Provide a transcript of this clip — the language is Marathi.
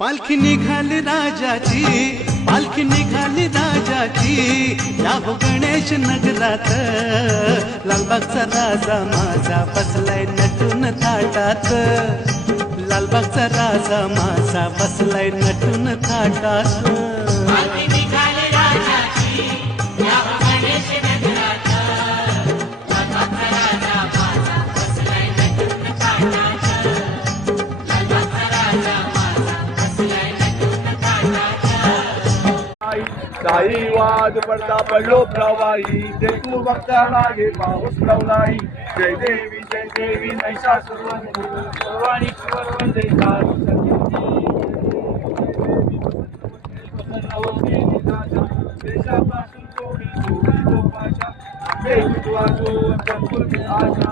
पालखी निघाली राजाची, पालखी निघाली राजाची, या हो गणेश नगरात, लालबागचा राजा माझा बसलाय नटून थाटात, लालबागचा राजा माझा बसलाय नटून थाटात. पालखी निघाली राजाची, या हो गणेश नगरात, लालबागचा राजा माझा बसलाय नटून थाटात, लालबागचा राजा माझा बसलाय नटून थाटात. काही वाद पडता पडलो प्रवाही, ते तू बघता लागे पाऊस लावलाही. जय देवी महिषासुरवंदी, सर्वाणी वंदे देशापासून कोणी पाशा, देव तुझा आशा